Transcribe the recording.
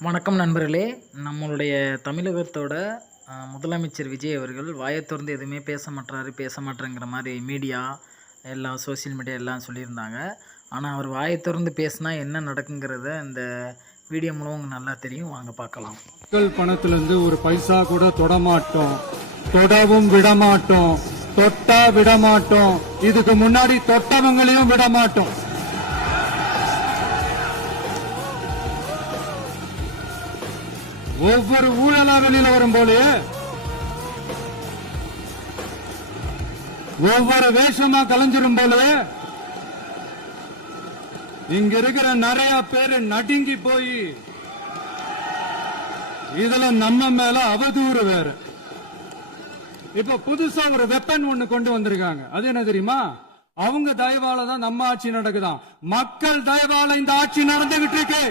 வணக்கம் நண்பர்களே. நம்மளுடைய தமிழகத்தோட முதலமைச்சர் விஜய் அவர்கள் வாயை திறந்து எதுவுமே பேச மாட்டேங்கிற மாதிரி மீடியா எல்லாம் சோசியல் மீடியா எல்லாம் சொல்லியிருந்தாங்க. ஆனால் அவர் வாயை திறந்து பேசினா என்ன நடக்குங்கிறத இந்த வீடியோ மூலம் உங்களுக்கு நல்லா தெரியும். வாங்க பார்க்கலாம். மக்கள் பணத்திலிருந்து ஒரு பைசா கூட தொடமாட்டோம், தொடவும் விடமாட்டோம், தொட்டா விடமாட்டோம், இதுக்கு முன்னாடி தொட்டவங்களையும் விடமாட்டோம். ஒவ்வொரு ஊழலா வெளியில வரும் போலே, ஒவ்வொரு வேஷமா கலைஞ்சிரும் போலே, இங்க இருக்கிற நிறைய பேரு நடுங்கி போய் இதுல நம்ம மேல அவதூறு வேற. இப்ப புதுசா ஒரு வெப்பன் ஒண்ணு கொண்டு வந்திருக்காங்க. அது என்ன தெரியுமா? அவங்க தயவால தான் நம்ம ஆட்சி நடக்குதாம். மக்கள் தயவால இந்த ஆட்சி நடந்துகிட்டு இருக்கு.